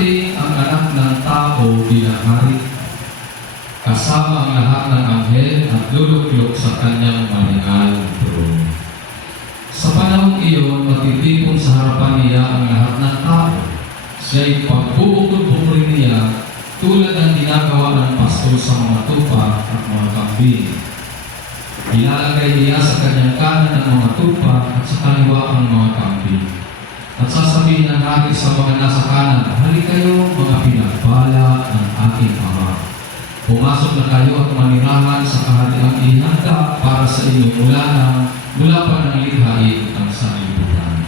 darating ang anak ng tao bilang hari, kasama ang lahat ng anghel at luluklok sa kanyang maringal trono. Sa panahong iyon, matitipon sa harapan niya ang lahat ng tao. Siya'y pagbuukod-bukod niya tulad ng ginagawa ng pastol sa mga tupa at mga kambing. Ilalagay niya sa kanyang kanan ang mga tupa at sa kaliwa ang mga kambing. At sasabihin ng hari sa mga nasa kanan, "Halika kayo, mga pinagpala ng aking Ama. Pumasok na kayo at manirahan sa kahariang ihanda para sa inyong mula pa ng likhain ang sanlibutan.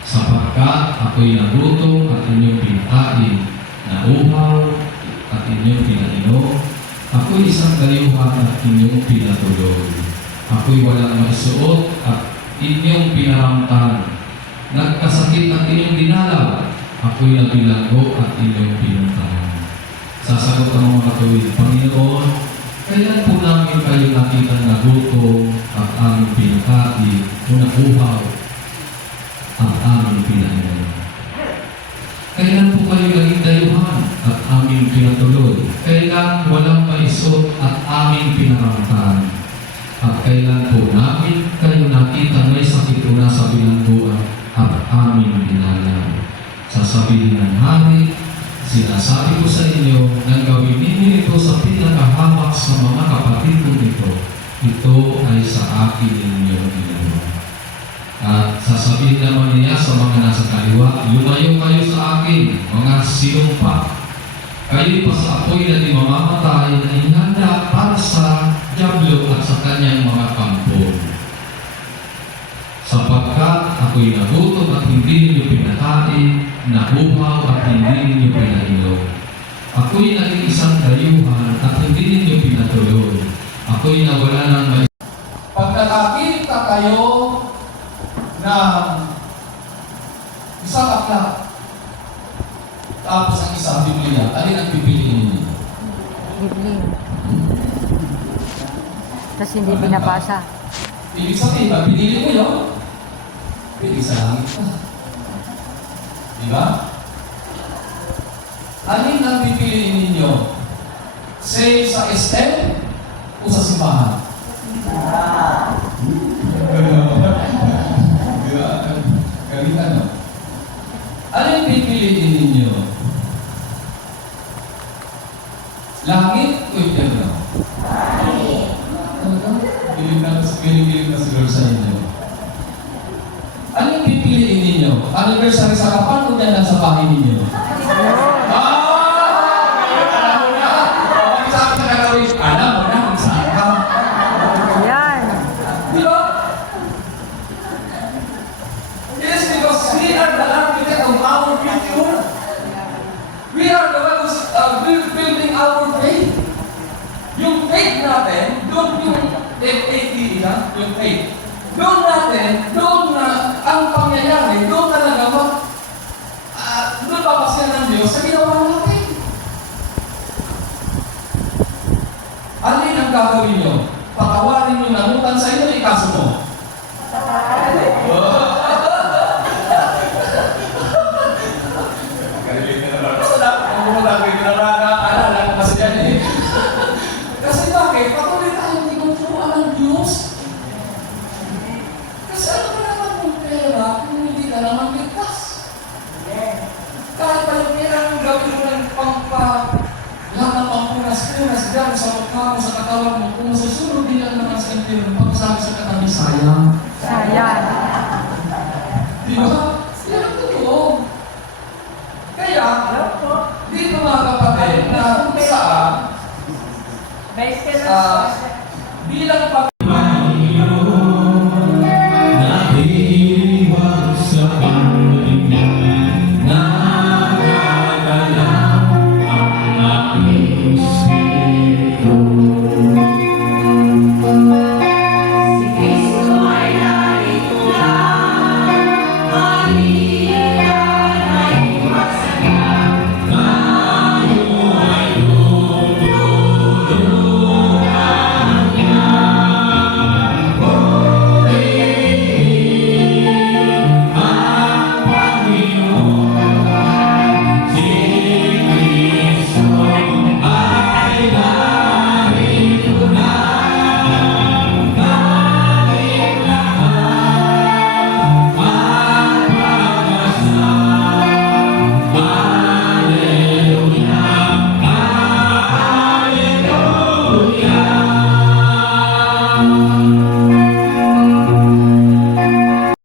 Sapagkat ako'y nagutom at inyong pinakain, nauhaw at inyong pinainom, ako'y isang dayuhan at inyong pinatuloy. Ako'y walang maisuot at inyong pinaramtan. Nagkasakit at inyong dinalaw, ako'y nabilanggo at inyong pinuntahan." Sasagot ang mga tuwid, "Panginoon, kailan po namin kayo nakita nagutom at aming pinakain o nauhaw at aming pinainom? Kailan po kayo naging dayuhan at aming pinatuloy? Kailan walang maisot at aming pinaramtan? At kailan po namin kayo nakita may sakit o nasa bilangguan at aming dinalaw?" Sasabihin ng hari, "Sinasabi ko sa inyo na gawin ninyo ito sa pinakahamak sa mga kapatid kong ito ay sa akin ninyo ginawa." At sasabihin naman niya sa mga nasa kaliwa, "Lumayo kayo sa akin, mga sinumpa. Kayo'y pa sa apoy na di mamamatay na inihanda para sa dyablo at sa kanyang mga kampon. Sapagkat ako'y nagutom at hindi ninyo pinakain, nabuhaw at hindi ninyo pinainom. Ako'y naging isang dayuhan at hindi ninyo pinatuloy. Ako'y nawala ng may..." Pag nakakita kayo ng isang aklat, tapos ang isang Biblia, alin ang pipiliin ninyo? Biblia. Tapos hindi binabasa. Ibig sabihin, pag pinili mo yun, pili sa langit ka. Di ba? Alin ang pipiliin ninyo? Say sa estel o sa simbahan? Di ba? Galing ano? Alin pipiliin ninyo? Langit o impyerno? Piling na siguro sa inyo. Ano yung pipiliin ninyo? Anniversary sa kapan o dyan lang sa bahay ninyo? Sabi sa kakawin, alam mo na kung saan ka. Ayan. Di ba? Yes, because we are the architect of our future. We are the ones building our faith. Yung faith natin, doon yung F-A-T-E na, yung faith. Doon natin, doon na ang pangyayari, doon talaga doon papasya ng Diyos sa ginawa natin. Alin ang gagawin nyo? Patawarin nyo na utang sa inyo, ikaso mo. Basta dapat kung gumagawin nyo na alala ko kasi yan eh. Kasi bakit? Patuloy tayong tinuturuan ng Diyos. Kasi ano ka naman mong pera kung hindi ka naman ligtas? Kahit pa yung pera ang gawin mo ng lahat ng pampunas-punas dyan sa mukha mo, sa katawan mo, kung susunod din lang naman sa impyerno, pagsabi sa katabi, sayang. Sayang. Di ba? Yan ang totoo. Kaya, dito mga kapatid, na kung saan